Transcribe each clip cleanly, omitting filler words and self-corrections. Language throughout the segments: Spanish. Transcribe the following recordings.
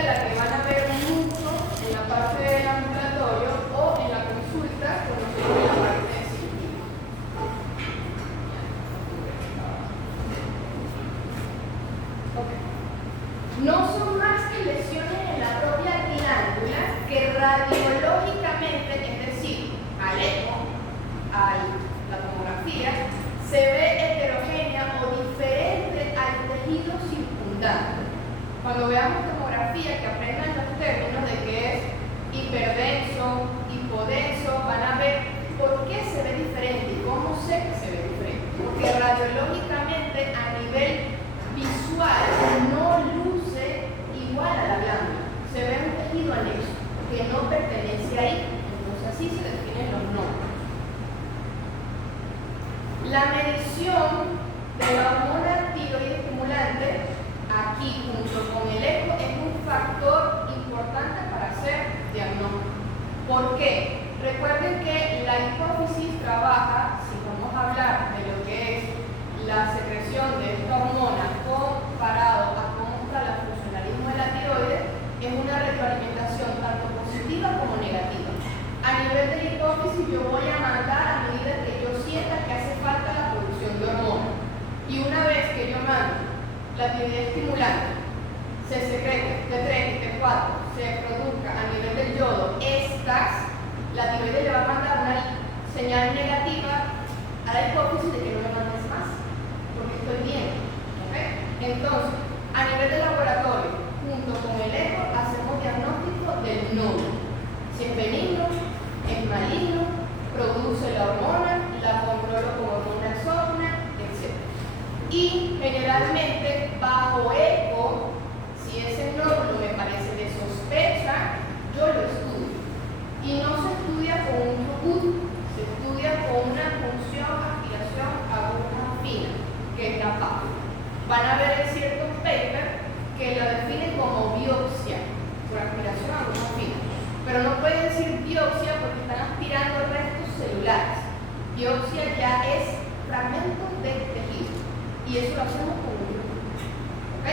patología la que van a ver mucho en la parte del ambulatorio o en la consulta, conocida en la parte de cirugía. Okay. No son más que lesiones en la propia glándula que radiológicamente, es decir, al eco, a la tomografía, se ve heterogénea o diferente al tejido circundante. Cuando veamos tomografía, que aprendan los términos de qué es hiperdenso, hipodenso, van a ver por qué se ve diferente y cómo sé que se ve diferente. Porque radiológicamente, a nivel visual, no luce igual a la glándula. Se ve un tejido anexo que no pertenece ahí. Entonces así se definen los nombres. La medición de la hormona tiroides estimulante aquí junto con el eco es un factor importante para hacer diagnóstico. ¿Por qué? Recuerden que la hipófisis trabaja, si vamos a hablar de lo que es la secreción de esta hormona comparado a cómo está el funcionalismo de la tiroides, es una retroalimentación tanto positiva como negativa. A nivel de la hipófisis yo voy a mandar a medida que yo sienta que hace falta la producción de hormona. Y una vez que yo mando la tiroides estimulante, se secrete T3 y T4, se produzca a nivel del yodo estas, la tiroides le va a mandar una señal negativa a la hipófisis de que no me mandes más, porque estoy bien. ¿Okay? Entonces, a nivel de laboratorio, junto con el eco, hacemos diagnóstico del nódulo. Si es benigno, es maligno, produce la hormona, la controlo con hormona exógena, etc. Y generalmente bajo eco, si ese nódulo me parece de sospecha, yo lo estudio. Y no se estudia con un robot, se estudia con una punción, aspiración aguda fina, que es la PAP. Van a ver ciertos papers que la definen como biopsia, por aspiración aguda fina. Pero no pueden decir biopsia porque están aspirando restos celulares. Biopsia ya es fragmentos de tejido. Y eso lo hacemos con un grupo. ¿Ok?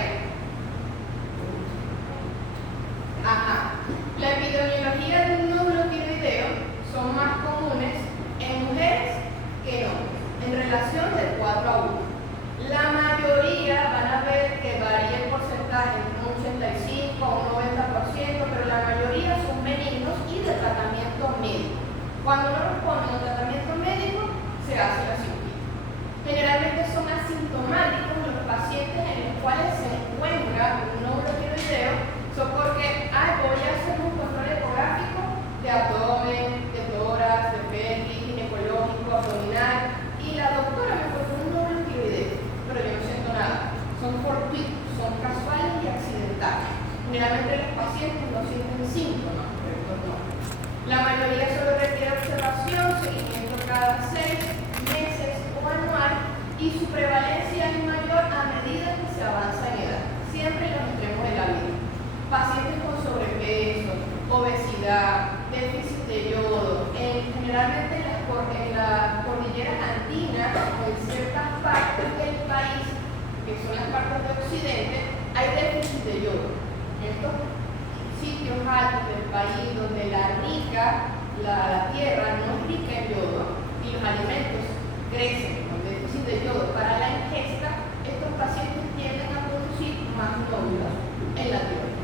Ajá. La epidemiología de un nódulo tiroideo son más comunes en mujeres que en hombres, en relación de 4 a 1. La mayoría van a ver que varía el porcentaje entre un 85 a un 90%, pero la mayoría son benignos y de tratamiento médico. Cuando no responden al tratamiento médico, se hace la cirugía. Generalmente son asintomáticos los pacientes en los cuales se encuentra un nódulo tiroideo, son porque voy a hacer un control ecográfico de abdomen, de tórax, de pelvis, ginecológico, abdominal, y la doctora me encontró un nódulo tiroideo, pero yo no siento nada. Son fortuitos, son casuales y accidentales. Generalmente los pacientes no sienten síntomas, pero estos no. La mayoría solo requiere observación, seguimiento cada 6 meses o anual, y su prevalencia es mayor a medida que se avanza en edad, siempre en los extremos de la vida. Pacientes con sobrepeso, obesidad, déficit de yodo, generalmente en la cordillera andina o en ciertas partes del país, que son las partes de occidente, hay déficit de yodo. En estos sitios altos del país donde la tierra no es rica en yodo y los alimentos crecen con déficit de yodo para la ingesta, estos pacientes tienden a producir más nódulos en la tiroides.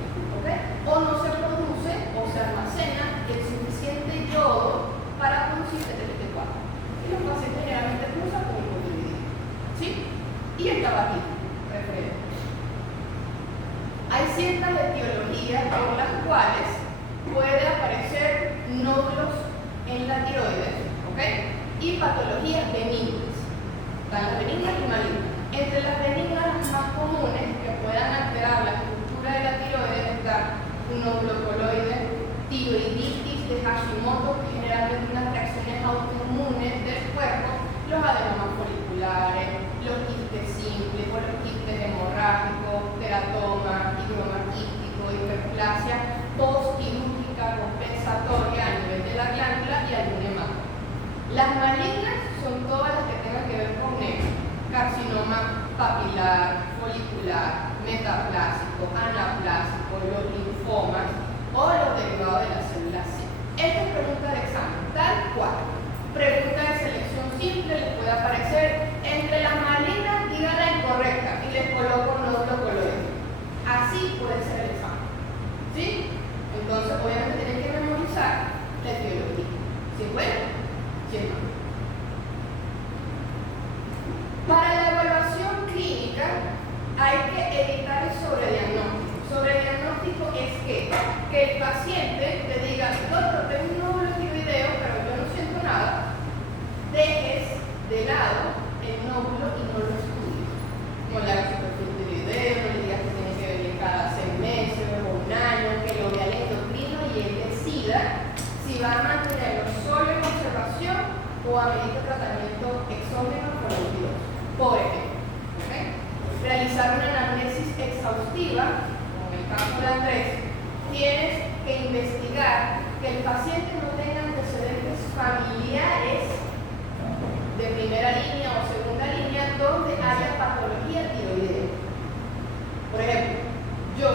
¿Okay? O no se produce o se almacena el suficiente yodo para producir T3-T4. Y los pacientes generalmente cruzan con hipotiroidismo. ¿Sí? Y el tabaquismo, referente. Hay ciertas etiologías por las cuales puede aparecer nódulos en la tiroides, ¿ok? Y patologías benignas. Están las benignas y malignas. Entre las benignas, las más comunes que puedan alterar la estructura de la tiroides está un nódulo coloide, tiroiditis de Hashimoto, que generalmente unas reacciones autoinmunes del cuerpo, los adenomas foliculares, los quistes simples o los quistes hemorrágicos, teratoma, higroma quístico, hiperplasia postquirúrgica compensatoria a nivel de la glándula y algún hemato. Las malignas son todas las que tengan que ver con carcinoma papilar, folicular, neoplásico, anaplásico, los linfomas o los derivados de las células C. Esta es pregunta de examen, tal cual. Pregunta de selección simple, les puede aparecer entre las malignas, diga la incorrecta y les coloco nódulo coloide. Así puede ser el examen. ¿Sí? Entonces, obviamente tienen que memorizar la etiología. ¿Sí bueno? ¿Sí no? Para la evaluación clínica hay que evitar el sobrediagnóstico. Sobrediagnóstico es que el paciente te diga, doctor, tengo un nódulo tiroideo, pero yo no siento nada. Dejes de lado el nódulo y no lo estudies. Como la superficie tiroideo, no le digas que tiene que venir cada 6 meses o un año, que lo vea el endocrino y él decida si va a mantenerlo solo en observación o amerita tratamiento exógeno con los. Por ejemplo, ¿okay? Realizar una anamnesis exhaustiva, como en el caso de Andrés, tienes que investigar que el paciente no tenga antecedentes familiares de primera línea o segunda línea donde haya patología tiroidea. Por ejemplo, yo,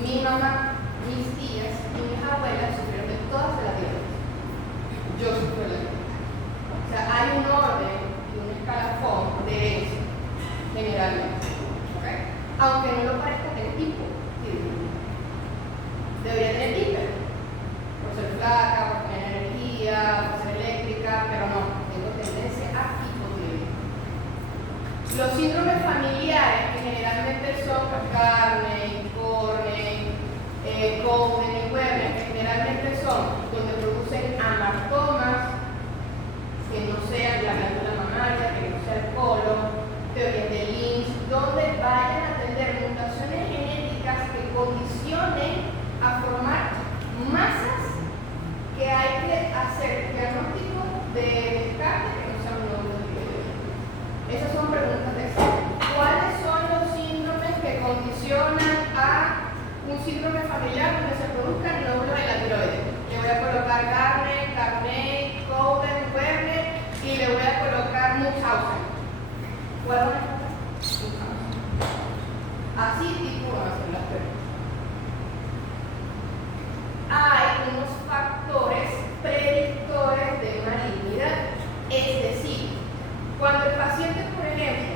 mi mamá, mis tías y mis abuelas sufrieron de todas de la tiroides. Yo sufro de la tiroides. O sea, hay un orden y un escalafón de herencia, generalmente. ¿Okay? Aunque no lo parezca tener tipo tiroides. Debería tener hiper, por ser flaca, por tener energía, por ser eléctrica, pero no, tengo tendencia a hipotiroidismo. Los síndromes familiares, que generalmente son Carney, Corney, Cowden y Werner, que generalmente son donde producen amartomas, que no sean la glándula mamaria, que no sea el colon, teorías de Lynch, donde vayan a tener mutaciones genéticas que condicionen a formar masas que hay que hacer diagnóstico de descarte que no sean nódulos tiroideos. Esas son preguntas de examen. ¿Cuáles son los síndromes que condicionan a un síndrome familiar donde se produzcan nódulos de la tiroides? Le voy a colocar Garner, Carney, Cowden, Werner y le voy a colocar Munchausen. ¿Puedo responder? Munchausen. Así tipo van a ser las preguntas. Hay unos factores predictores de malignidad. Es decir, cuando el paciente, por ejemplo,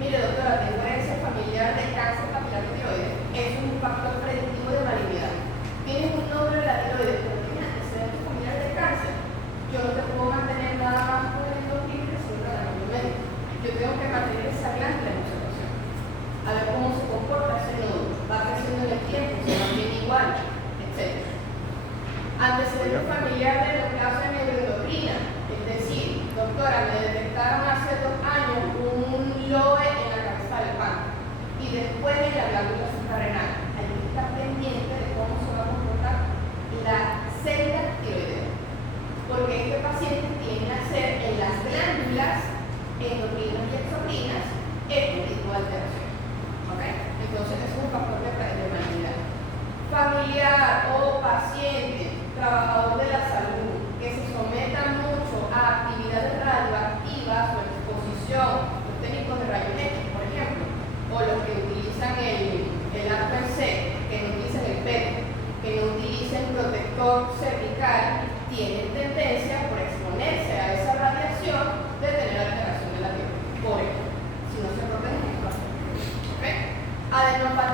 mire doctora, tengo herencia familiar de cáncer capilar tiroides, es un factor predictivo de malignidad. Tienes un nódulo de la tiroides, pero tienes antecedentes familiares de cáncer, yo no te puedo mantener nada más con el endocrino sin tratamiento médico. Yo tengo que mantener esa glándula en observación. A ver cómo se comporta ese nódulo. Va creciendo en el tiempo, se mantiene igual, etc. Antecedente familiar de neoplasia neuroendocrina, es decir, doctora, me detectaron hace 2 años un LOE en la cabeza del páncreas y después en la glándula suprarrenal. Hay que estar pendiente de cómo se va a comportar la célula tiroidea, porque este paciente tiene a ser en las glándulas endocrinas y exocrinas este tipo de alteración. ¿Okay? Entonces es un factor de malignidad. Familiar o paciente trabajador de la salud que se someta mucho a actividades radioactivas o exposición, los técnicos de rayos X, por ejemplo, o los que utilizan el arco C, que no utilizan el PET, que no utilizan protector cervical, tienen tendencia por exponerse a esa radiación de tener alteración de la tiroides. Por ejemplo, si no se protegen, ¿okay? Adenopatías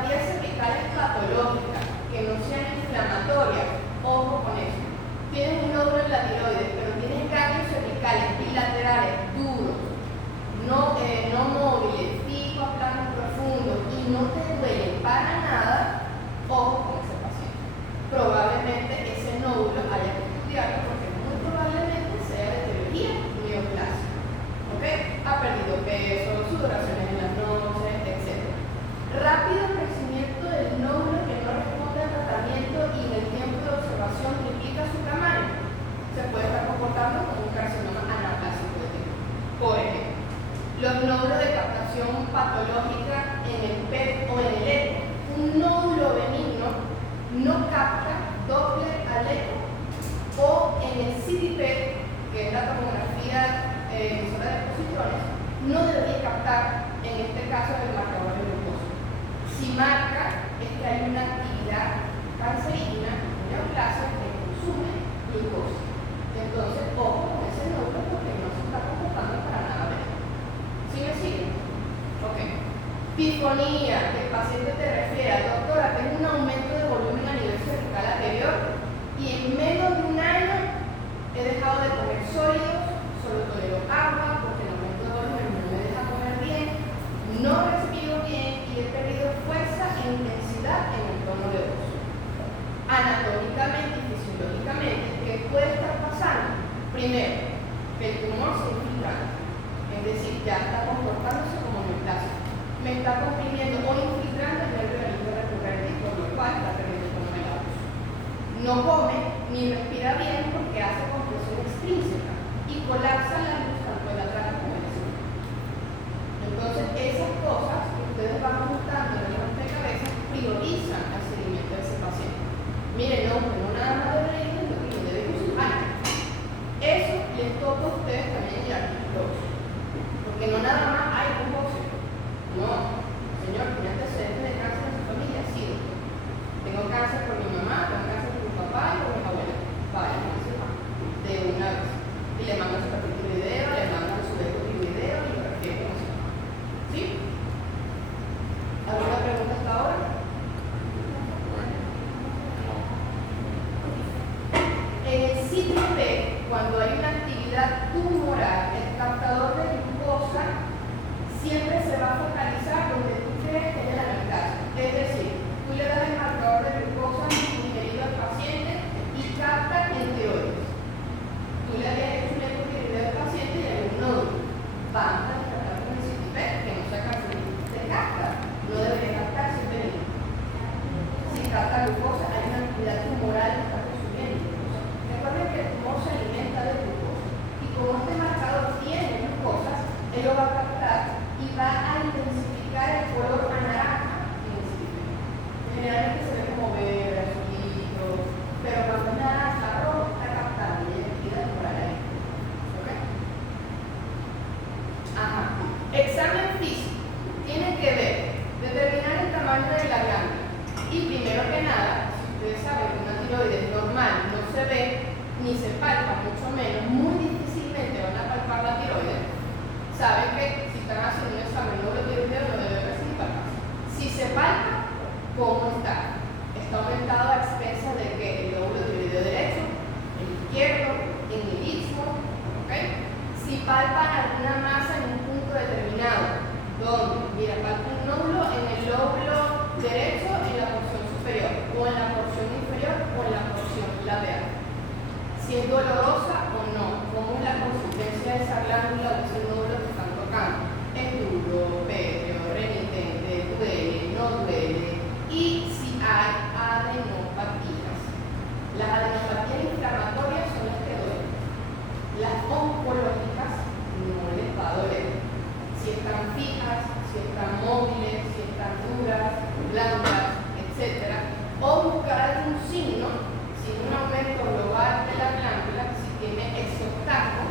una actividad cancerígena, neoplasia, que consume glucosa. Entonces, ojo con ese nódulo porque no se está comportando para nada bien. ¿Sí me siguen? Ok. Pifonía, que el paciente te refiere, doctora, tengo un aumento de volumen a nivel cervical anterior y en menos de un año he dejado de comer sólidos, solo tolero agua porque el aumento de volumen no me deja comer bien, no respiro bien y he perdido fuerza e intensidad en el tono de voz. Anatómicamente y fisiológicamente, ¿qué puede estar pasando? Primero, que el tumor se infiltra, es decir, ya está comportándose como neoplasia. Me está comprimiendo o infiltrando el nervio del hilo recurrente, por lo cual está perdiendo el tono de la voz. No come ni respira bien porque hace compresión extrínseca y colapsa la luz tanto de la tráquea como del cerebro. Entonces, esas cosas que ustedes van ajustando en el rompecabezas priorizan el seguimiento de ese paciente. Miren, no nada más de reír, lo que debe consultar. Eso les toca a ustedes también en el artículo 2. Porque no nada más hay un boxeo. No, señor, ¿tiene antecedentes de cáncer en su familia? Sí, doctor. Tengo cáncer por mi mamá, tengo cáncer por mi papá y por mis abuelas. Vaya, no se va. De una vez. Y le mando su capítulo video, le mando su video y lo refiero como se llama. ¿Sí? ¿Alguna pregunta hasta ahora? En el sitio B, cuando hay una actividad tumoral, el captador de glucosa siempre se va a focalizar donde tú crees que haya la neoplasia. Es decir, tú le das el marcador de glucosa ingerido al paciente y capta en tiroides. Tú le habías hecho un ecocardiograma del paciente y hay un nódulo. Van a descartar con el sitio B, que no sea cancerígeno. Se capta, no debería captar si es benigno. Si capta glucosa, hay una actividad tumoral que está consumiendo glucosa. Recuerden que el tumor se alimenta de glucosa. Y como este marcador tiene glucosas, él lo va a captar y va a intensificar el color a naranja en el sitio. Generalmente se ve como verde, azulito, pero cuando es naranja, rojo, está captando y hay actividad tumoral ahí. ¿Ok? Ajá. Examen físico. Tiene que ver, determinar el tamaño de la glándula. Y primero que nada, si ustedes saben que una tiroides normal no se ve ni se palpa, mucho menos, muy difícilmente van a palpar la tiroides. Saben que si están haciendo un examen neurotiroideo lo deben recibir palpas. Si se palpa, ¿cómo está? Está aumentado a expensas de que el lóbulo tiroideo derecho, el izquierdo, en el istmo, ¿ok? Si palpan alguna masa en un punto determinado, ¿dónde? Mira, palpa un nódulo en el lóbulo derecho en la porción superior, o en la porción inferior, o en la porción lateral. Si es dolorosa o no, cómo es la consistencia de esa glándula o de ese nódulo que están tocando. Es duro, pétreo, remitente, duele, no duele. Y si hay adenopatías. Las adenopatías inflamatorias son las que duelen. Las oncológicas no les va a doler. Si están fijas, si están móviles, si están duras, blandas, etc. O buscar algún signo, si un aumento global de la glándula, si tiene exostaco,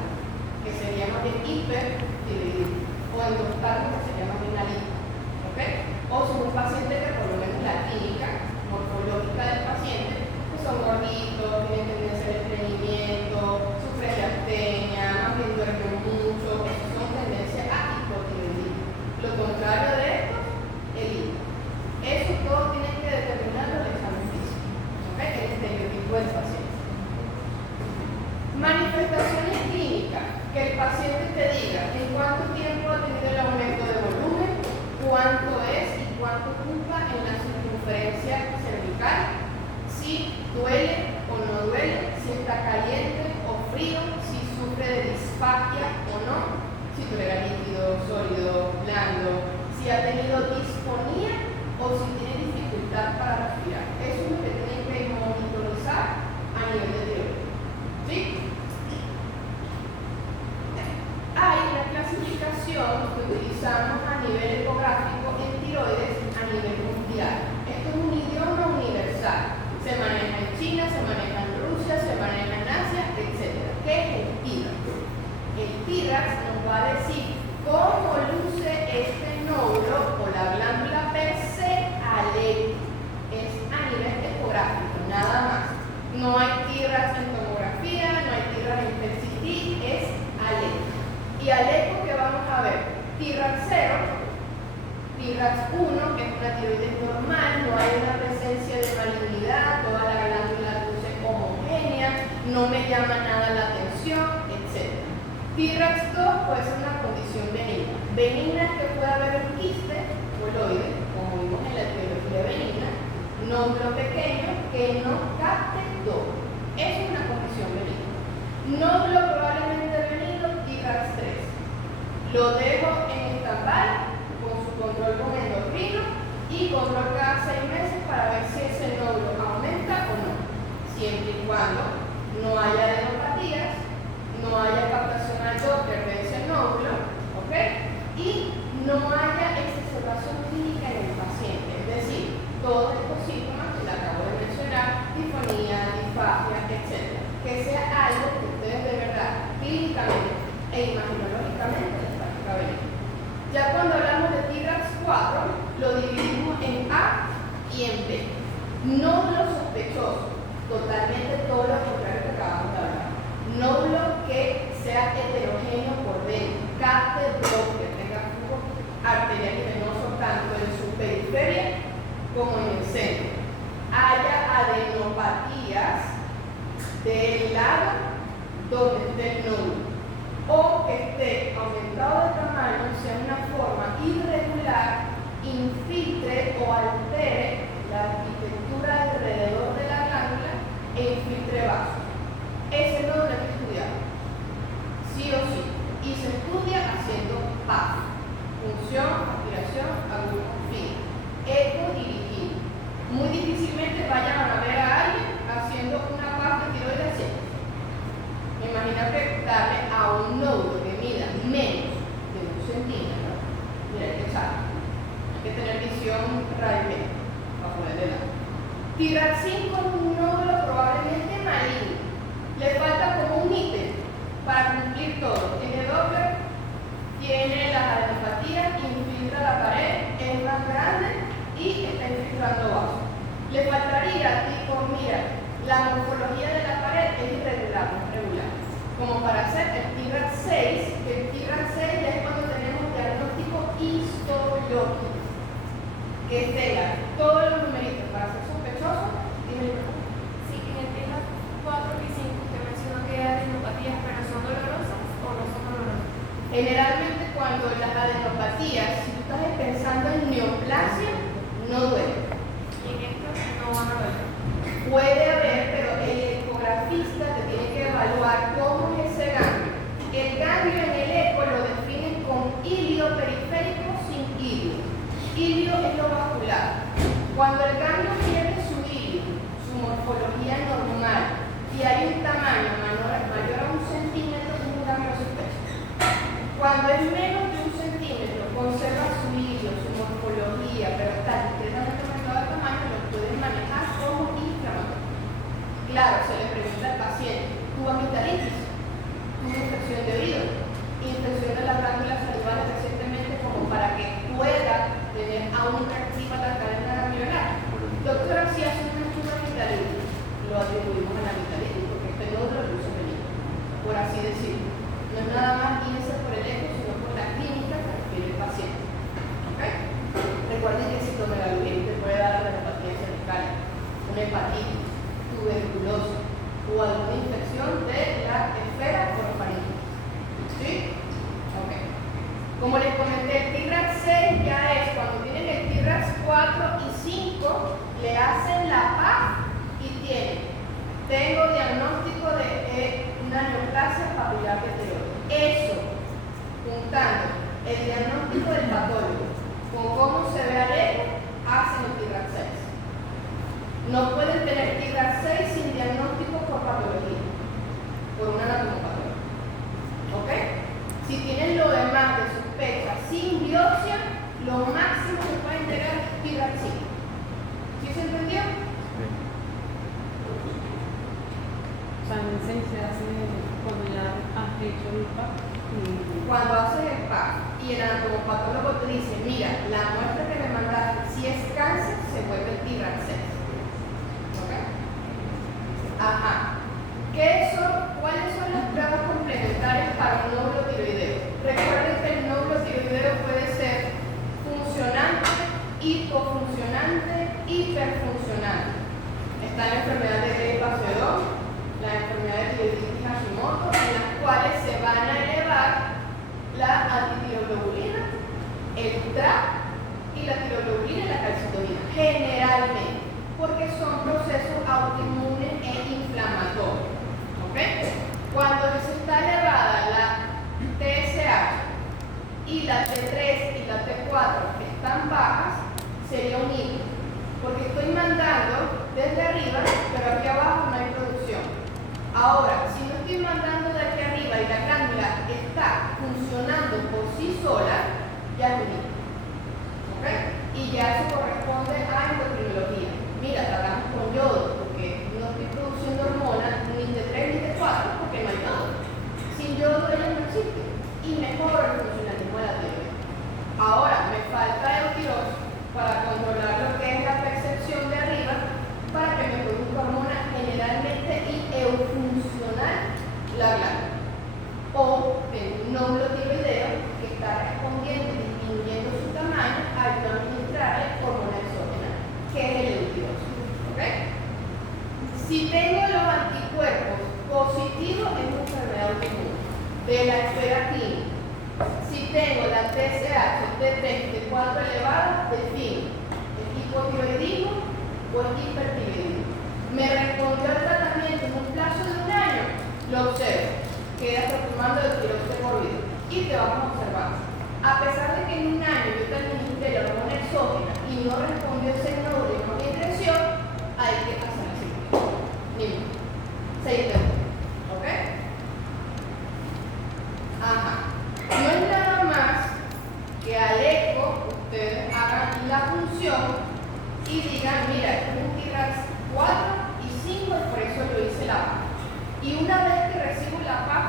que sería más bien hipertiroidismo, o endostático, que sería más bien alita. ¿Ok? O si un paciente que por lo menos la clínica morfológica del paciente, que son gorditos, tienen tendencia al estreñimiento, sufren de astenia, más bien duermen mucho, esos son tendencias a hipotiroidismo. Lo contrario de esto, el hígado. Eso todo tiene que determinarlo el examen físico. ¿Ok? El estereotipo del paciente. Manifestaciones clínicas. Que el paciente te diga en cuánto tiempo ha tenido el aumento de volumen, cuánto es y cuánto ocupa en la circunferencia cervical, si duele o no duele, si está caliente o frío, si sufre de disfagia o no, si tolera líquido, sólido, blando, si ha tenido disfonía o si tiene dificultad para respirar. Eso es lo que tienen que monitorizar a nivel de tiroides. ¿Sí? Hay una clasificación que utilizamos a nivel ecográfico en tiroides a nivel mundial. Esto es un idioma universal. Se maneja en China, se maneja en Rusia, se maneja en Asia, etc. ¿Qué es el PIRAX? El PIRAX nos va a decir cómo luce este nódulo o la glándula per se a normal, no hay una presencia de malignidad, toda la glándula luce homogénea, no me llama nada la atención, etc. T-REX 2 puede ser una condición benigna. Benigna es que puede haber un quiste coloide, como vimos en la etiología benigna, nódulo pequeño que no capte DOP. Es una condición benigna. Nódulo probablemente benigno, T-REX 3. Lo dejo en stand-by con su control con endocrino y control cada 6 meses para ver si ese nódulo aumenta o no, siempre y cuando no haya adenopatías, no haya captación al Doppler de ese nódulo, ¿ok? Y no haya exacerbación clínica en el paciente, es decir, todos estos síntomas que le acabo de mencionar, disfonía, disfagia, etc. Que sea algo que ustedes de verdad, clínicamente e imaginológicamente les practica benigno. Ya cuando hablamos de T-REX 4, lo dividimos en A y en B. Nódulo sospechoso, totalmente todo lo contrario que acabamos de hablar. Nódulo que sea heterogéneo por dentro, capte Doppler, tenga flujo arterial y venoso tanto en su periferia como en el centro. Haya adenopatías del lado donde esté el nódulo, o que esté aumentado de tamaño, sea una forma irregular, infiltre o altere la arquitectura alrededor de la glándula e infiltre vaso. Ese nódulo hay que estudiar, sí o sí, y se estudia haciendo PAF, función, aspiración, agrupación, eco dirigido. Muy difícilmente vayan a ver a alguien haciendo una PAF de tiroides así. Imagina que darle a un nódulo que mida menos de 1 centímetro, mira que sale. Hay que tener visión radio para poderle dar. T-REX 5 es un nódulo probablemente maligno. Le falta como un ítem para cumplir todo. Tiene Doppler, tiene las adenopatías, infiltra la pared, es más grande y está infiltrando vasos. Le faltaría, tipo, mira, la morfología de la pared es irregular, no es regular. Como para hacer el T-REX 6, que el T-REX 6 ya es cuando tenemos diagnóstico histológico, que tenga todos los numeritos para ser sospechoso y el Sí, en el T-REX 4 y 5 usted mencionó que hay adenopatías, pero ¿son dolorosas o no son dolorosas? Generalmente cuando las adenopatías, si tú estás pensando en neoplasia, no duele. Y en esto no van a doler. Puede haber, pero el ecografista te tiene que evaluar cómo es ese ganglio. El ganglio en el eco lo definen con hilio periférico sin hilio. Hilio es lo vascular. Cuando el ganglio pierde su hilio, su morfología normal, y hay un tamaño mayor a 1 centímetro, es un ganglio sospechoso. Cuando es menos de 1 centímetro, conserva su hilio, su morfología, pero está discretamente aumentado de tamaño, lo pueden manejar como inflamatorio. Claro, se le pregunta al paciente, ¿tuvo amigdalitis? ¿Tuvo infección de oído? ¿Infección de las glándulas salivales recientemente como para que pueda tener aún reactiva la cadena ganglionar? Doctora, si hace una amigdalitis, lo atribuimos a la amigdalitis porque este nódulo lo usa benigno, por así decirlo. No es nada más irse por el eco, sino por la clínica que requiere el paciente. ¿Okay? Recuerden que citomegalovirus te puede dar adenopatías cervicales, una hepatitis, tuberculosis o alguna infección de la esfera orofaringe. ¿Sí? Ok. Como les comenté, el T-REX 6 ya es cuando tienen el T-REX 4 y 5, le hacen la PAF y tienen, tengo diagnóstico de una neoplasia papilar de tiroides. Eso, juntando el diagnóstico del patólogo con cómo se ve al eco, hacen el T-REX 6. No pueden tener T-REX 6 sin diagnóstico por patología, por una anatomopatología. ¿Ok? Si tienen lo demás de sospecha sin biopsia, lo máximo que pueden llegar es T-REX 5. ¿Sí se entendió? O sea, en ese se hace cuando ya has hecho el PAC. Cuando haces el PAC y el anatomopatólogo te dice, mira, la muestra que me mandaste, si es cáncer, se vuelve el T-REX 6. ¿Ok? Ajá. ¿Cuáles son las pruebas complementarias para un nódulo tiroideo? Recuerden que el nódulo tiroideo puede ser funcionante, hipofuncionante hiperfuncional. Está la enfermedad de Leber-Passedón, la enfermedad de tiroiditis Hashimoto, en las cuales se van a elevar la antitiroglobulina, el TRAP y la tiroglobulina y la calcitonina, generalmente, porque son procesos autoinmunes e inflamatorios. ¿Ok? Cuando está elevada la TSH y la T3 y la T4 están bajas, sería un hipo, porque estoy mandando desde arriba, pero aquí abajo no hay producción. Ahora, si no estoy mandando de aquí arriba y la glándula está funcionando por sí sola, ya es un hipo. ¿Ok? Y ya eso corresponde a endocrinología. Mira, tratamos con yodo, porque no estoy produciendo hormonas ni T3 ni T4 porque no hay yodo. Sin yodo ellas no existen. Y mejora el funcionalismo de la tiroides. Ahora, me falta eutirox para controlar lo que es la percepción de arriba, para que me produzca hormona generalmente y eufuncional la glándula. O tengo un nódulo tiroideo que está respondiendo y disminuyendo su tamaño, ayuda a administrar hormona exógena, que es el eutirox. ¿Ok? Si tengo los anticuerpos positivos, es una enfermedad autoinmune de la esfera clínica. Si tengo la TSH, T3, T4 elevada, defino el hipotiroidismo o el hipertiroidismo. Me respondió al tratamiento en un plazo de un año, lo observo, quedas tomando el tirox de por vida y te vamos a observar. A pesar de que en un año yo te administré la hormona exógena y no respondió ese nódulo con mi impresión, hay que hacer la cirugía. Ni modo. 6 de 1. ¿Ok? Ajá. No es nada más que al eco ustedes hagan la función y digan, mira, esto es un T-RAX 4 y 5 y por eso yo hice la PAF. Y una vez que recibo la PAF,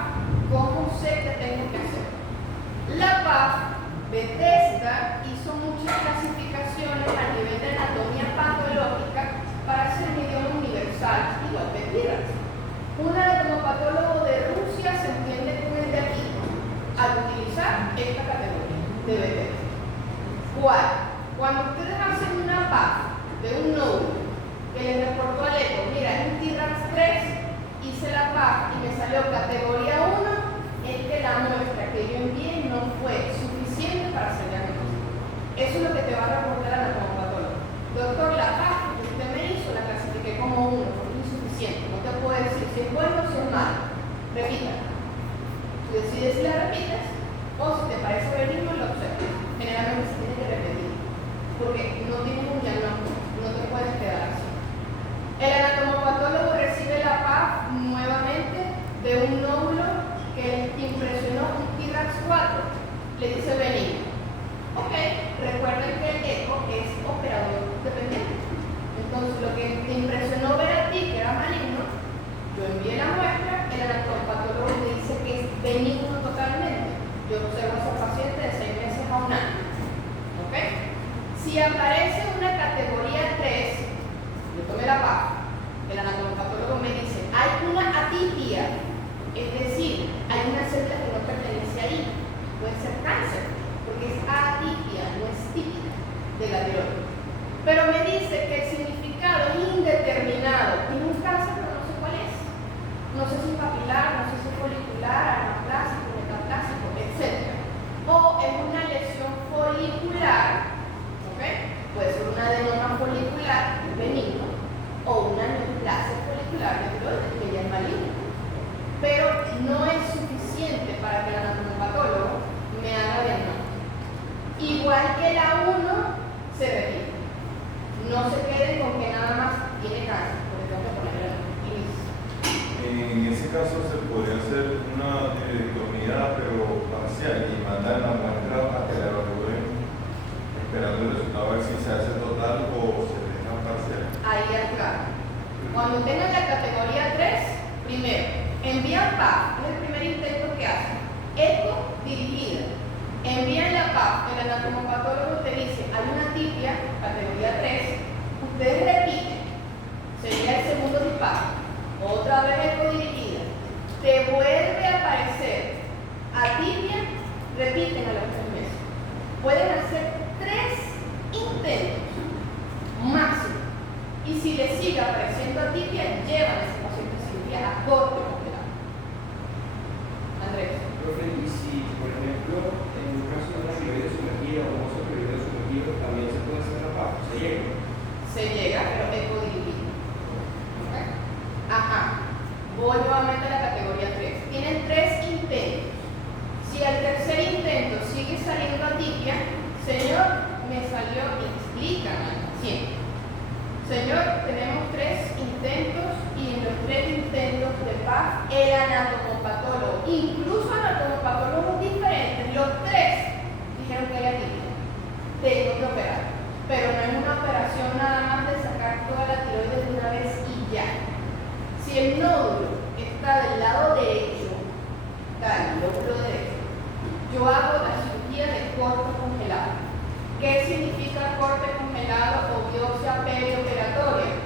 ¿cómo sé que tengo que hacer? La PAF, Bethesda hizo muchas clasificaciones a nivel de anatomía patológica para hacer un idioma universal, igual que T-RAX. Un anatomopatólogo de Rusia se entiende con el de aquí al utilizar esta categoría de Bethesda. ¿Cuál? Cuando ustedes hacen una PAF de un nódulo que les reportó al eco, mira, es un T-RAX 3, hice la PAF y me salió categoría 1, es que la muestra que yo envié no fue suficiente para hacer diagnóstico. Eso es lo que te va a reportar el anatomopatólogo. Doctor, la PAF que usted me hizo la clasifiqué como 1, porque es insuficiente. No te puedo decir si es bueno o si es malo. Repita. Tú decides si la repites o si te parece benigno lo observas. Generalmente se tiene que repetir porque no tienes un diagnóstico, no te puedes quedar así. El anatomopatólogo recibe la PAF nuevamente de un nódulo que le impresionó un T-RAX 4, le dice benigno. Ok, recuerden que el eco es operador dependiente. Entonces lo que te impresionó ver a ti que era maligno, yo envié la muestra, el anatomopatólogo me dice que es benigno totalmente. Yo observo a ese paciente de 6 meses a un año. ¿Ok? Si aparece una categoría 3, yo tomé la PAF, el anatomopatólogo me dice, hay una atipia, es decir, hay una célula que no pertenece ahí, puede ser cáncer, porque es atipia, no es típica de la tiroides. Pero me dice que el significado es indeterminado, tiene un cáncer pero no sé cuál es. No sé si es papilar, no sé si es folicular, anaplásico, metaplásico, etc. O es una lesión folicular, ¿ok? Puede ser un adenoma folicular benigno o una neoplasia folicular de tiroides que ya es maligno. Pero no es suficiente para que el anatomopatólogo me haga diagnóstico. Igual que la 1 se repite. No se queden con que nada más tiene cáncer, porque tengo que ponerle el inicio. En ese caso se podría hacer una tiroidectomía pero parcial y mandar la muestra a que la evalúen esperando el resultado a ver si se hace total o se deja parcial. Ahí acá. Cuando tengan la categoría 3, primero, envían PAF, es el primer intento que hacen. Eco dirigida. Envían la PAF, el anatomopatólogo te dice, hay una tibia, categoría 3, ustedes repiten, sería el segundo disparo, otra vez eco dirigida, te vuelve a aparecer atipia, repiten a los 3 meses. Pueden hacer 3 intentos máximo Y si le sigue apareciendo atipia, llevan a ese paciente a cirugía a corte congelado. Andrés. Profe, y si, por ejemplo, en un caso de una tiroides sumergida o un tiroides sumergido, también se puede hacer rapado, se llega. Se llega, pero ecodividido. ¿Ok? Ajá. Voy nuevamente a la categoría 3. Tienen 3 intentos. Si al tercer intento sigue saliendo atipia, señor, me salió, explícame al paciente. Señor, tenemos 3 intentos y en los 3 intentos de paz, el anatomopatólogo, incluso anatomopatólogos diferentes, los 3 dijeron que era atipia. Tengo que operar. Pero no es una operación nada más de sacar toda la tiroides de una vez y ya. Si el nódulo está del lado derecho, está el lóbulo derecho, yo hago la cirugía de corte congelado. ¿Qué significa corte congelado o biopsia perioperatoria?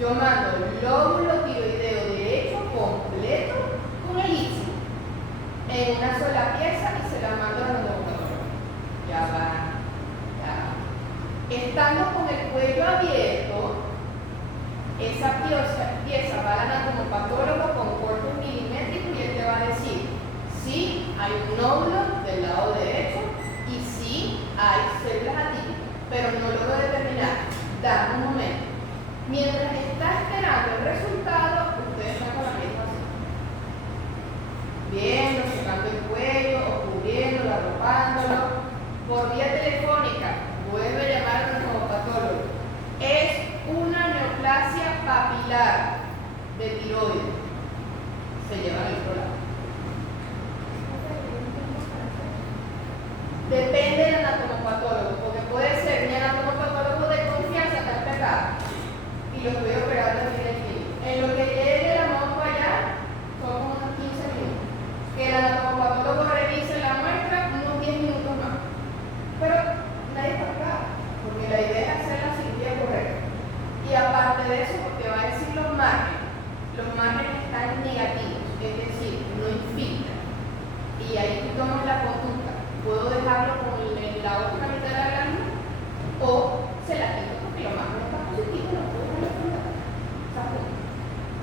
Yo mando el lóbulo tiroideo derecho completo con el istmo en una sola pieza y se la mando al neuropatología. Ya va. Estando con el cuello abierto, esa pieza va al anatomopatólogo con corte milimétrico y él te va a decir si hay un nódulo del lado derecho y si hay células atípicas, pero no logro determinar. Dame un momento. Mientras está esperando el resultado, ustedes están con la misma así. Viendo, secando el cuello, o cubriéndolo, arropándolo. Por vía telefónica, vuelve a llamar al neuropatólogo. Es una neoplasia papilar de tiroides. Se lleva al otro lado. Depende del anatomopatólogo, porque puede ser mi anatomopatólogo de confianza está pegado y lo estoy operando en el clínico. En lo que llegue la moto allá, son como unos 15 minutos. Que el anatomopatólogo revise la muestra, unos 10 minutos más. Pero nadie está pegado, porque la idea es hacer la cirugía correcta. Y aparte de eso, porque va a decir los márgenes. Los márgenes están negativos, es decir, no infiltran. Y ahí tú tomas la conducta. Puedo dejarlo con la otra mitad de la glándula o se la quito porque lo más no está positivo, no puedo dejarlo con la glándula.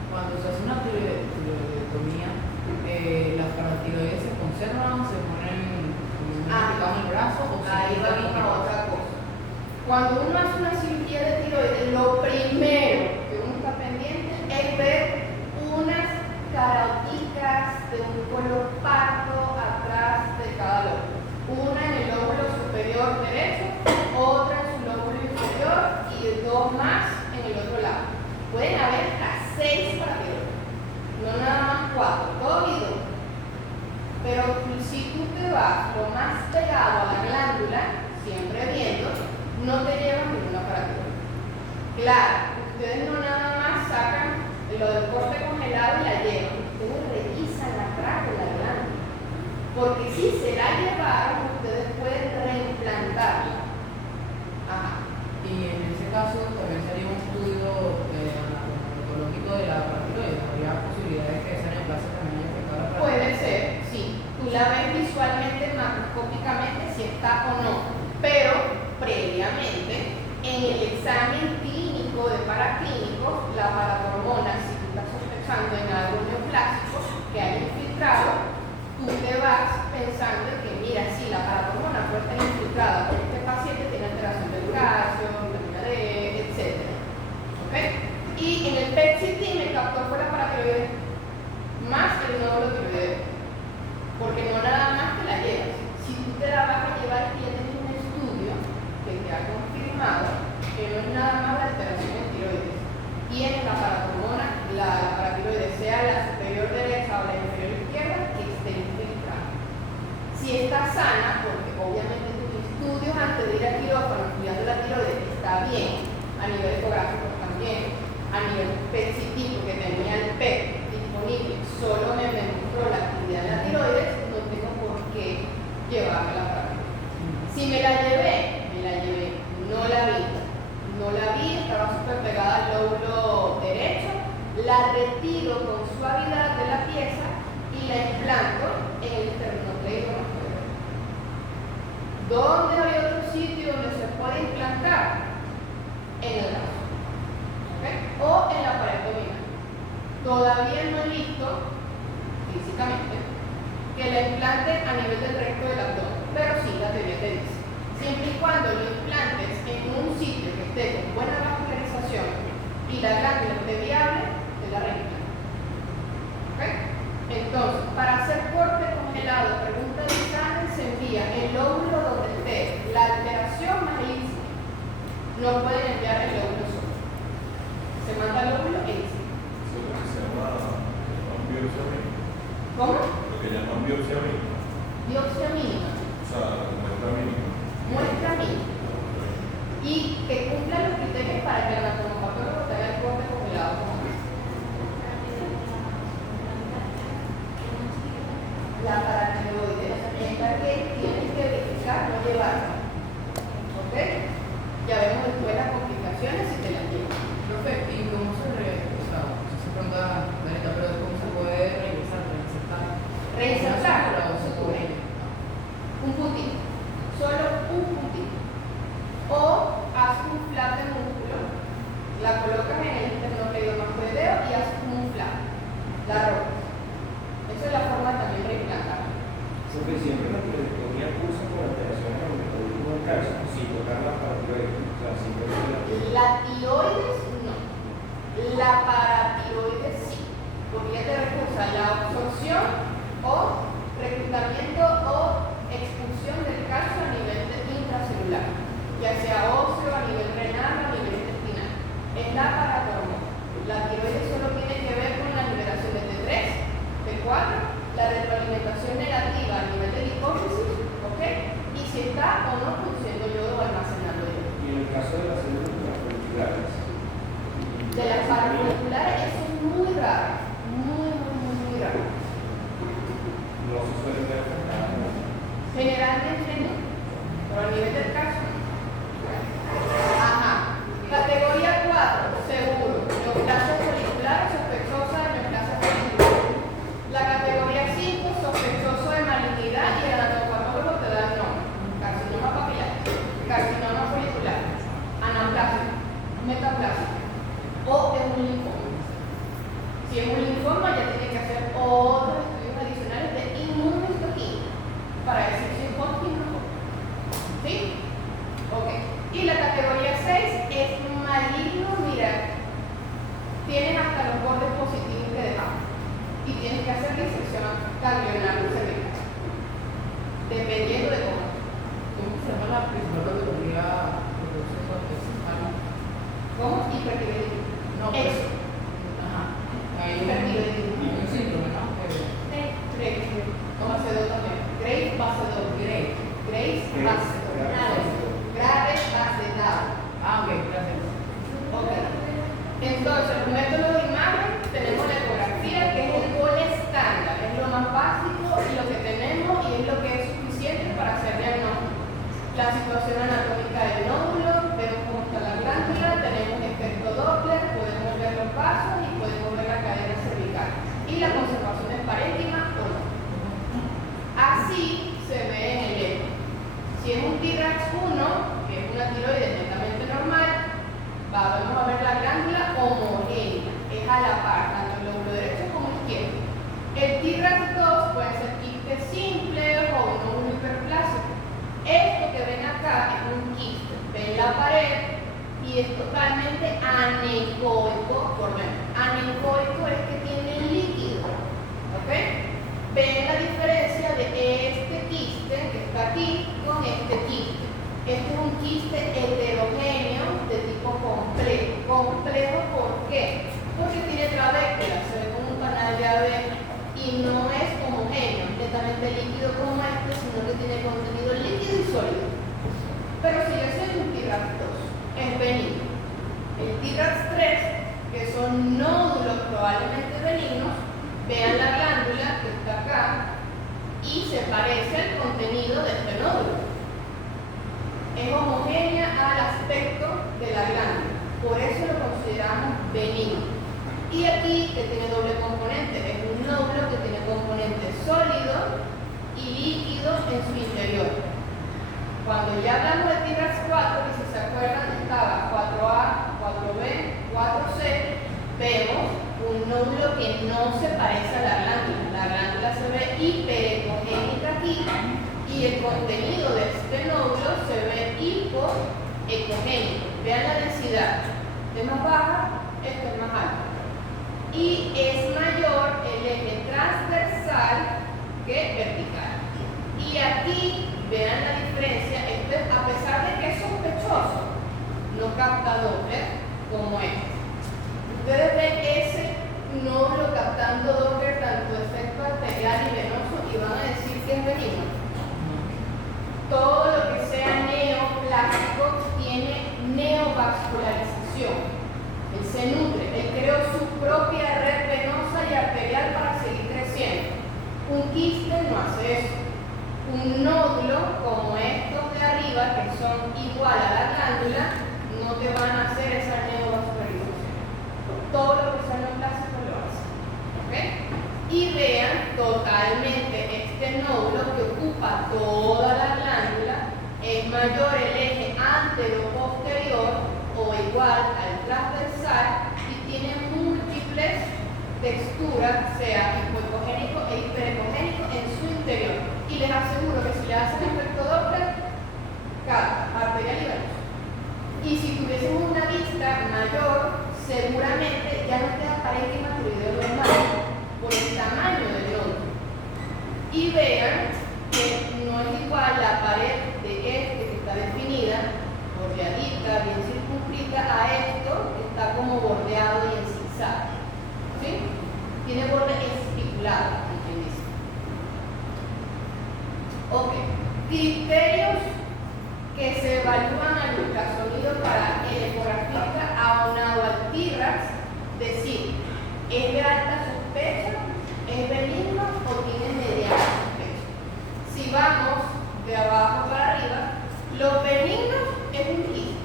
Cuando se hace una tiroidectomía, las paratiroides se conservan, se ponen en el brazo o se ahí quitan vamos a otra cosa. Cuando uno hace una cirugía de tiroides, lo primero que uno está pendiente es ver unas caroticas de un color pardo atrás de cada lóbulo. Una en el lóbulo superior derecho, otra en su lóbulo inferior y 2 más en el otro lado. Pueden haber hasta 6 paratiroides, no nada más 4, todo y 2. Pero si tú te vas lo más pegado a la glándula, siempre viendo, no te llevan ninguna paratiroide. Claro, ustedes no nada más sacan lo del corte congelado y la llevan, ustedes revisan la traga de la glándula. Porque si se la llevaron, ustedes pueden reimplantarla. Ajá. Y en ese caso también sería un estudio anatomológico de la paratiroide. ¿Habría posibilidades que esa neoplasia también haya afectado a la Puede paratiroide? ser, sí. Tú la ves visualmente, macroscópicamente, si está o no. Pero previamente, en el examen clínico de paraclínicos, la paratormona, si tú estás sospechando en algo neoplásico que haya infiltrado, tú te vas pensando que, mira, sí, la paratormona puede estar infiltrada, porque este paciente tiene alteración del calcio, vitamina D, etc. ¿Ok? Y en el PET-CT me captó fue la paratiroide más el nódulo tiroideo, porque no nada más te la llevas. Si tú te la vas a llevar y tienes un estudio que te ha confirmado que no es nada más la alteración en tiroides, tiene la paratormona, la paratiroide, sea la superior derecha o la inferior izquierda, que esté infiltrada. Si está sana, porque obviamente tus estudios antes de ir al quirófano estudiando la tiroides está bien, a nivel ecográfico también, a nivel PET-CT, porque tenía el PET disponible, solo me mostró la actividad de la tiroides, no tengo por qué llevarme la paratiroide. Si me la llevé, no la vi, estaba súper pegada al lóbulo derecho, la retiro con suavidad de la pieza y la implanto en el esternocleidomastoideo. ¿Dónde hay otro sitio donde se puede implantar? En el brazo. ¿Ok? todavía no es listo físicamente que la implante a nivel del resto del abdomen, pero sí la teoría te dice. Siempre y cuando lo implantes en un sitio que esté con buena vascularización y la glándula esté viable, te la reimplantas. ¿Ok? Entonces, para hacer corte congelado, pregunta de examen, se envía el lóbulo donde esté la alteración más el INSI. No pueden enviar el lóbulo solo. Se manda el lóbulo e INSI. Eso es lo que se llama biopsia mínima. ¿Cómo? Lo que llaman biopsia mínima. Biopsia mínima. O sea, muestra mínima. Muestra mínima. Y que cumpla los criterios para que el anatomopatólogo te haga el corte congelado como es. La paratiroides es la que tienes que verificar, no llevarla. ¿Ok? Ya vemos después las complicaciones si te las llevas. Profe, ¿y cómo se pregunta, Danita, pero cómo se puede reinsertar? Reinsertar, ¿O se cubre? un puntito, solo un puntito. O haces un flap de músculo, la colocas en el esternocleidomastoideo y haces como un flap, la ropas. Esa es la forma también de reimplantar. Porque siempre la tiroidectomía cursa por alteraciones en el metabolismo del calcio, sin tocar la paratiroides. O sea, siempre La tiroides no, la paratiroides sí, porque ya te refuerza la absorción o reclutamiento o expulsión del calcio a nivel intracelular, ya sea óseo, a nivel renal o a nivel intestinal. Es la paratormona. La tiroides solo tiene que ver con la liberación de T3, T4, la retroalimentación negativa a nivel de lipólisis, ¿ok? Y si está o no produciendo yodo o almacenando yodo. Y en el caso de las células folliculares. De las paramoleculares, eso es muy raro, muy raro. No se suelen ver afectadas. Generalmente no, pero a nivel del caso no. Ajá. Categoría 4, seguro. Neoplasia folicular sospechosa de neoplasia folicular. La categoría 5, sospechoso de malignidad y el anatopatólogo te da el nombre. Carcinoma papilar, carcinoma folicular, anaplasia, metaplasia o es un linfoma. Si es un linfoma ya tiene que hacer otros estudios adicionales de inmunohistoquímica para decir si es Hodgkin o no. ¿Sí? Ok. Y la categoría 6 es maligno mirar. Tienes hasta los bordes positivos que dejamos. Y tienes que hacer disección ganglionar cervical. Dependiendo de cómo. ¿Cómo se llama la principal categoría de proceso intestinal? ¿Cómo? Hipertiroidismo. No, Eso. Ajá. Hay un síndrome, ¿no? Graves. Base 2 también. Graves, base 2. Graves, base 2. Graves, base 2. Ah, ok, gracias. Ok. Entonces, el método de imagen, tenemos la ecografía, que es el gol estándar, es lo más básico y lo que tenemos y es lo que es suficiente para hacer diagnóstico. La situación anatómica del nódulo, vemos cómo está la glándula, tenemos efecto Doppler, podemos ver los vasos y podemos ver la cadena cervical. Y la conservación es parénquima o no. Así se ve en el eco. Si es un T-RAX 1, que es una tiroides netamente normal, vamos a ver la glándula homogénea, es a la par, tanto el lóbulo derecho como el izquierdo. El T-RAX 2 puede ser quiste simple o un nódulo hiperplásico. Esto que ven acá es un quiste, ven la pared y es totalmente anecoico por dentro. Anecoico es que tiene líquido, ¿ok? Ven la diferencia de este quiste que está aquí con este quiste. Este es un quiste heterogéneo de tipo complejo. ¿Complejo por qué? Porque tiene trabéculas, se ve como un canal de abeja y no es homogéneo, netamente líquido como este, sino que tiene contenido líquido y sólido. Pero si yo soy un T-RAX 2, es benigno. El T-RAX 3, que son nódulos probablemente benignos, vean la glándula que está acá y se parece al contenido de este nódulo. Es homogénea al aspecto de la glándula, por eso lo consideramos benigno. Y aquí, que tiene doble componente, es un nódulo que tiene componente sólido y líquido en su interior. Cuando ya hablamos de T-RAX 4, y si se acuerdan, estaba 4A, 4B, 4C, vemos un nódulo que no se parece a la glándula. La glándula se ve hiperecogénica aquí y el contenido de este nódulo se ve hipoecogénico. Vean la densidad. Esta es más baja, esto es más alto. Y es mayor el eje transversal que vertical. Y aquí, vean la diferencia, esto es, a pesar de que es sospechoso, no capta Doppler como este. Ustedes ven ese nódulo captando Doppler tanto efecto arterial y venoso y van a decir que es benigno. Todo lo que sea neoplástico tiene neovascularización. Él se nutre, él creó su propia red venosa y arterial para seguir creciendo. Un quiste no hace eso. Un nódulo como estos de arriba, que son igual a la glándula, no te van a hacer esa neovascularización. Todo lo que sea neoplástico lo hace. ¿Ok? Y vean totalmente este nódulo que ocupa toda la glándula, es mayor el eje antero-posterior o igual al transversal y tiene múltiples texturas, sea hipoecogénico e hiperecogénico en su interior. Y les aseguro que si le hacen efecto Doppler, capta arterial y venoso. Y si tuviésemos una vista mayor, seguramente ya no queda parénquima tiroideo normal por el tamaño del nódulo. Y vean que no es igual la pared de este que está definida, bordeadita, bien circunscrita, a esto que está como bordeado y en zigzag. ¿Sí? Tiene borde espiculado, como quien dice. Ok. Criterios que se evalúan al ultrasonido para el ecografista aunado al T-RAX, decir, ¿es de alta sospecha? ¿Es benigno o tiene mediana sospecha? Si vamos de abajo para arriba, los benignos es un quiste,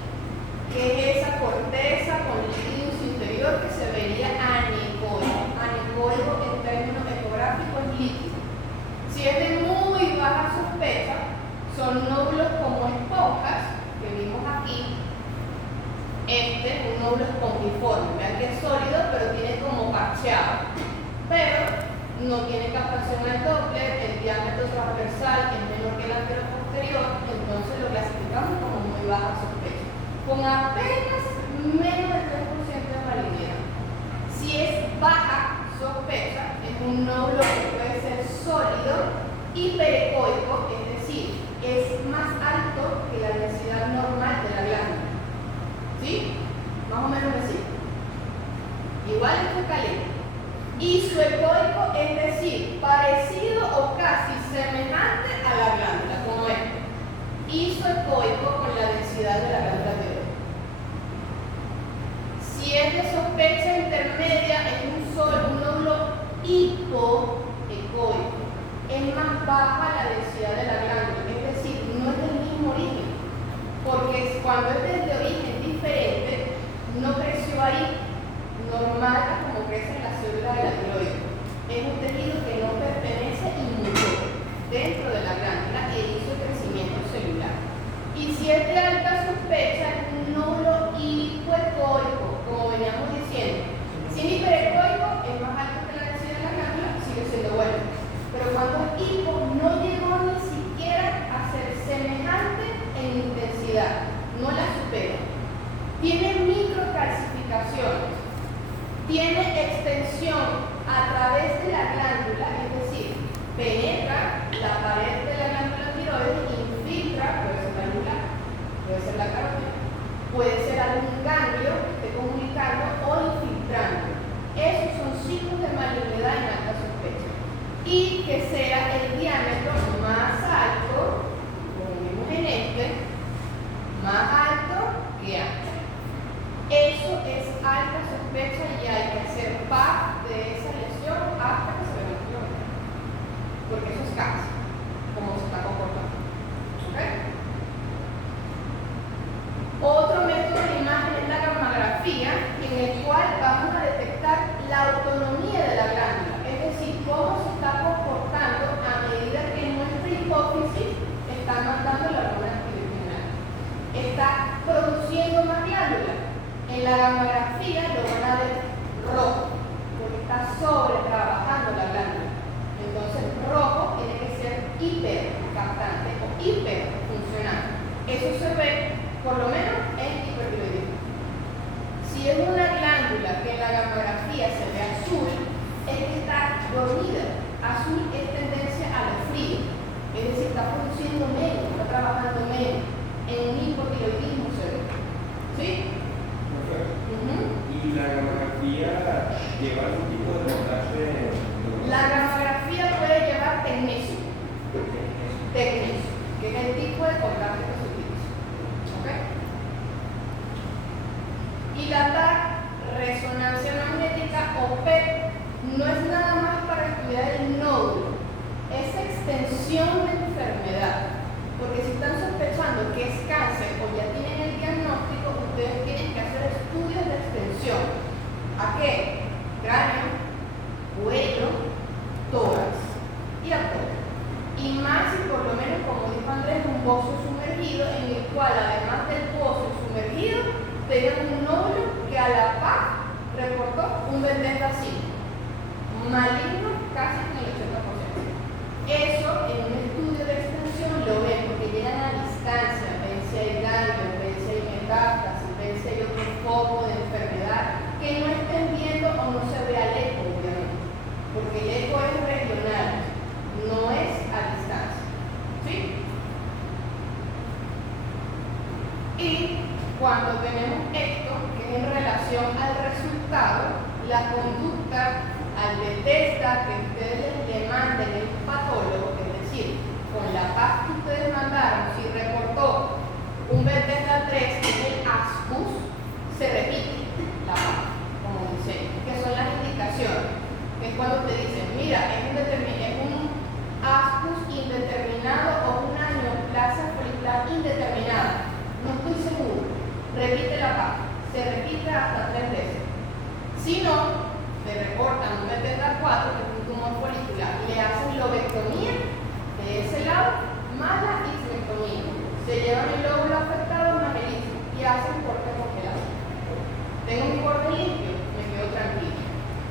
que es esa corteza con líquido en su interior que se vería anecoico. Anecoico en términos ecográficos es líquido. Si es de muy baja sospecha, son nódulos como esponjas, que vimos aquí. Este es un nódulo esponjiforme. Vean que es sólido, pero tiene como parcheado. Pero no tiene captación al Doppler, el diámetro transversal es menor que el antero-posterior, entonces lo clasificamos como muy baja sospecha, con apenas menos del 3% de malignidad. Si es baja sospecha, es un nódulo que puede ser sólido, hiperecoico, es decir, es más alto que la densidad normal de la glándula. ¿Sí? Más o menos así. Igual esto es caliente. Isoecoico, es decir, parecido o casi semejante a la glándula, como este. Isoecoico con la densidad de la glándula tiroides. Si es de sospecha intermedia, es un nódulo hipoecoico. Es más baja la densidad de la glándula, es decir, no es del mismo origen. Porque cuando es de origen diferente, no creció ahí normal a como crecen las células de la tiroides. Es un tejido que no pertenece y murió dentro de la glándula e hizo el crecimiento celular. Y si es de alta sospecha, es un nódulo hipoecoico, como veníamos diciendo. Si es hiperecoico, es más alto que la densidad de la glándula, sigue siendo bueno. Pero cuando es hipo, no llegó ni siquiera a ser semejante en intensidad, no la supera. Tiene microcalcificaciones. Tiene extensión a través de la glándula, es decir, penetra la pared de la glándula tiroides, infiltra, puede ser la yugular, puede ser la carótida, puede ser algún ganglio que esté comunicando o infiltrando. Esos son signos de malignidad en alta sospecha. Y que sea el diámetro más alto, como vimos en este, más alto que ancho. Eso es alta sospecha y hay que hacer PAC de esa lesión hasta que se vea el kilómetro. Porque eso es cáncer, como se está comportando. ¿Okay? Otro método de imagen es la gammagrafía, en el cual vamos a detectar la autonomía de la glándula, es decir, cómo se está comportando a medida que nuestra hipófisis está mandando la hormona antivirginal. Está produciendo más glándulas. En la gammagrafía lo van a ver rojo, porque está sobre trabajando la glándula. Entonces, rojo tiene que ser hipercaptante o hiperfuncionante. Eso se ve, por lo menos, en hipertiroidismo. Si es una glándula que en la gamografía se ve azul, es que está dormida. Azul es tendencia a lo frío, es decir, está produciendo menos, está trabajando menos. En un hipotiroidismo se ve. ¿Sí? Perfecto. Ujú. ¿Y la gamografía lleva algún tipo de montaje? La gamografía puede llevar tecnesio, que es el tipo de contraste que se utiliza. ¿Ok? Y la TAC, resonancia magnética o PET, no es nada más para estudiar el nódulo, es extensión de enfermedad. Porque si están sospechando que es cáncer o ya tienen el diagnóstico, ustedes tienen que hacer estudios de extensión. ¿A qué? Cráneo, cuello, tórax y abdomen. Y más si por lo menos, como dijo Andrés, un bozo sumergido en el cual además del bozo sumergido tengan un nódulo que a la par reportó un Bethesda 5, maligno casi en el 80%. Eso en un estudio de extensión lo ven porque llegan a distancia, ven si hay daño, ven si hay metástasis, ven si hay otro foco de enfermedad que no estén viendo o no se vea al eco, obviamente, porque el eco es regional, no es a distancia. ¿Sí? Y cuando tenemos esto, que es en relación al resultado, la conducta al Bethesda que ustedes le manden el patólogo, es decir, con la PAC que ustedes mandaron, si reportó un Bethesda 3 que es el ASCUS, se repite la PAC como diseño, que son las indicaciones, que es cuando te dicen, mira, es un ASCUS indeterminado o una neoplasia folicular indeterminada, no estoy seguro, repite la PAC, se repite hasta 3 veces. Si no, te reportan un Bethesda 4, que es un tumor folicular, y le hacen lobectomía de ese lado, más la ismectomía. Se llevan el lóbulo afectado más el istmo y hacen corte congelado. Tengo mi borde limpio, me quedo tranquilo.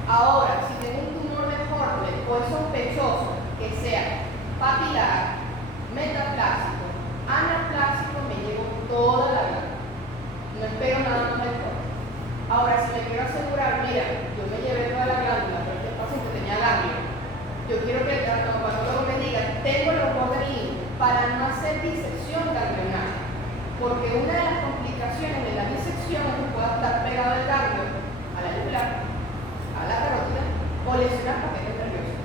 Ahora, si tengo un tumor de Horner o es sospechoso que sea papilar, metaplásico, anaplásico, me llevo toda la vida. No espero nada más del corte. Ahora, si me quiero asegurar, mira, yo me llevé toda la glándula, pero este paciente tenía ganglio. Yo quiero que el dermatólogo me diga, tengo los bordes limpios, para no hacer disección ganglionar. Porque una de las complicaciones de la disección es que pueda estar pegado el ganglio a la yugular, a la carótida, o lesionar paquetes nerviosos.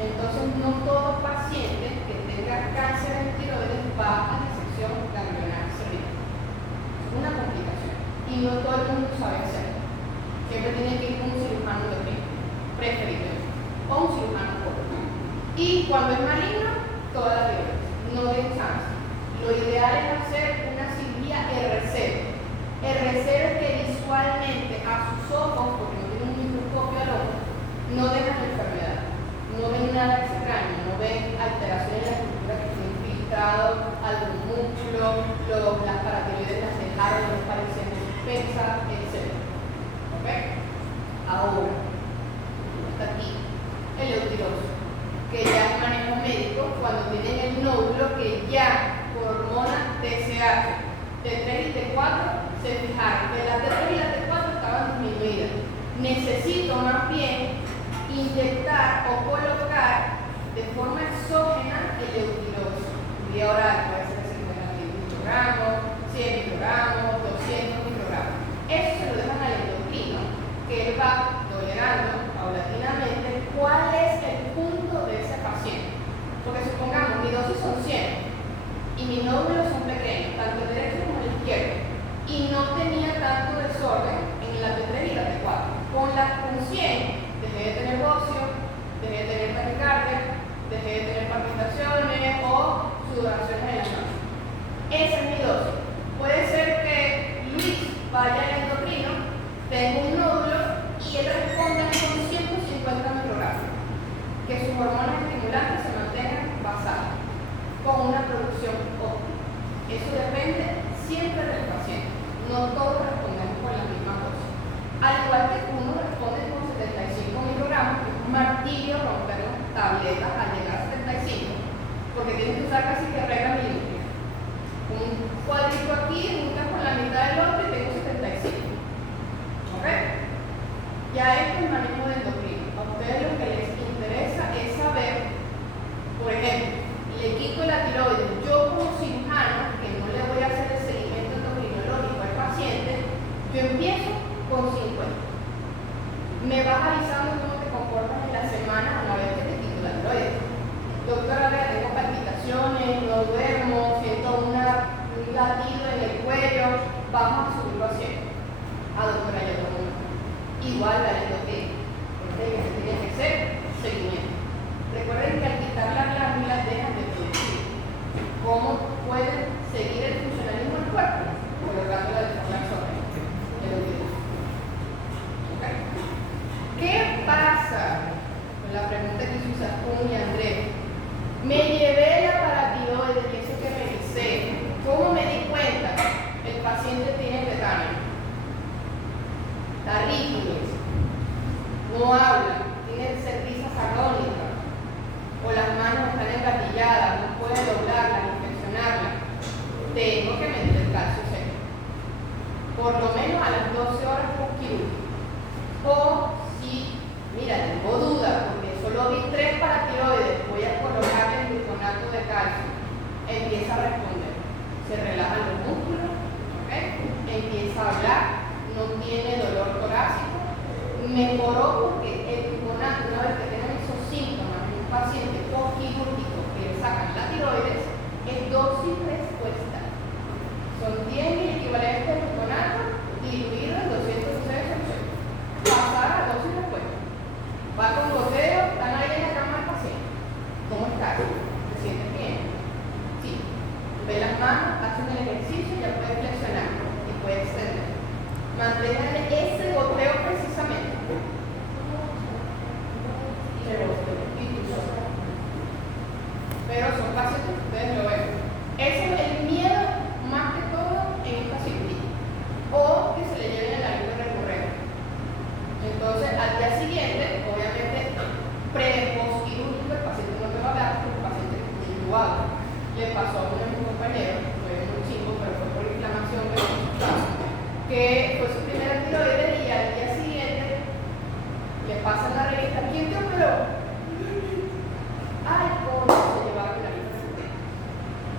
Entonces, no todo paciente que tenga cáncer en tiroides va a disección ganglionar cervical. Es una complicación. Y no todo el mundo sabe hacerlo. Siempre tiene que ir con un cirujano endocrino, preferible, o un cirujano corto. Y cuando es maligno, toda la vida, no den chance. Lo ideal es hacer una cirugía R0. R0 es que visualmente a sus ojos, porque no tienen un microscopio al ojo, no ven la enfermedad, no ven nada extraño, no ven alteraciones en la estructura que se han infiltrado, algún músculo, las paratiroides las dejaron, no parecen suspensas, etc. ¿Ok? Ahora, hasta aquí, el eutiroso, que ya es manejo médico cuando tienen el nódulo que ya por hormona TSH, T3 y T4 se fijaron que la T3 y la T4 estaban disminuidas. Necesito más bien inyectar o colocar de forma exógena el eutiroso. Vía oral puede ser 50 microgramos, 100 microgramos, 200 microgramos. Eso se lo dejan al endocrino, que él va tolerando paulatinamente cuál es el punto de ese paciente. Porque supongamos, mi dosis son 100 y mis nódulos son pequeños, tanto el derecho como el izquierdo, y no tenía tanto desorden en la T3 y la T4. Con 100 dejé de tener bocio, dejé de tener taquicardia, dejé de tener palpitaciones o sudoraciones en la noche. Esa es mi dosis. Puede ser que Luis vaya al endocrino, tenga un nódulo y él responda con 150 microgramos. Que sus hormonas estimulantes se mantengan basadas con una producción óptima. Eso depende siempre del paciente. No todos respondemos con la misma dosis. Al igual que uno responde con 75 sacas y que reglas y limpias. Un cuadrito aquí, juntas con la mitad del otro y tengo 75. ¿Ok? Ya esto es manejo de endocrino. A ustedes lo que les interesa es saber, por ejemplo, le quito la tiroides. Yo como cirujano, que no le voy a hacer el seguimiento endocrinológico al paciente, yo empiezo con 50. Me vas avisando cómo te comportas en la semana una vez que te quito la tiroides. Doctora, vea, tengo palpitaciones, no duermo, siento un latido en el cuello, vamos a subirlo a 100. Doctora, ya tomo una. Igual la endocrino, porque que se tiene que hacer seguimiento. Recuerden que al quitar las glándulas dejan de producir. ¿Cómo pueden seguir el funcionalismo del cuerpo? Colocándola de forma exógena. ¿Okay? ¿Qué pasa? Con la pregunta que hizo Isacún y Andrés. Me llevé la paratiroides y eso que revisé. ¿Cómo me di cuenta? El paciente tiene tetano. Está rígido, no habla, tiene risas agónicas, o las manos están engatilladas, no puede doblarlas, inflexionarlas. Tengo que medir el calcio seco, por lo menos a las 12 horas postquirúrgico. O si, mira, tengo duda, porque solo vi 3 paratiroides, voy a colocarle el gluconato de calcio, empieza a responder, se relajan los músculos, ¿okay? Empieza a hablar, no tiene dolor torácico, mejoró porque el gluconato, una vez que tengan esos síntomas en un paciente postquirúrgico que le sacan la tiroides, es dosis respuesta. Son 10.000 equivalentes de gluconato diluido en 200 cc. Pasar a dosis respuesta. Va con goteo, están ahí en la cama del paciente. ¿Cómo estás? ¿Te sientes bien? Sí. Ve las manos, hacen el ejercicio y ya puedes flexionar y puedes extender. Mantengan ese goteo precisamente. Pero son pacientes que ustedes lo ven. Ese es el miedo más que todo en esta cirugía. O que se le lleven el aliento recurrente. Entonces, al día siguiente, obviamente, pre-postquirúrgico, el paciente no te va a hablar porque el paciente es muy jugado. Le pasó a uno de mis compañeros, fue muy chico, pero fue por inflamación que fue su primera tiroides y al día siguiente le pasan la revista. ¿Quién te operó? Ay, ¿cómo se llevaba la revista?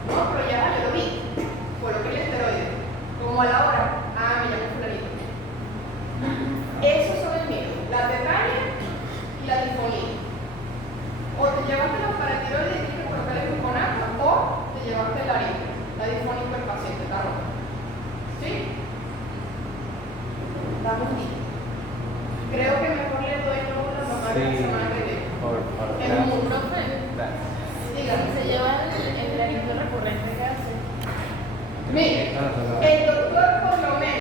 No, pero ya yo lo vi. Coloqué el esteroide. Como a la hora, me llamo fulanito. Esos son el miedo, la tetania y la disfonía. O te llevaste los paratiroides y tienes que colocar el gluconato, o te llevaste la arita, la disfonía del paciente, está roja. ¿Sí? Vamos bien. Creo que mejor le doy números normales la semana que viene. Es un profe. Dígame. Se lleva el aliento recurrente que hace. Mire,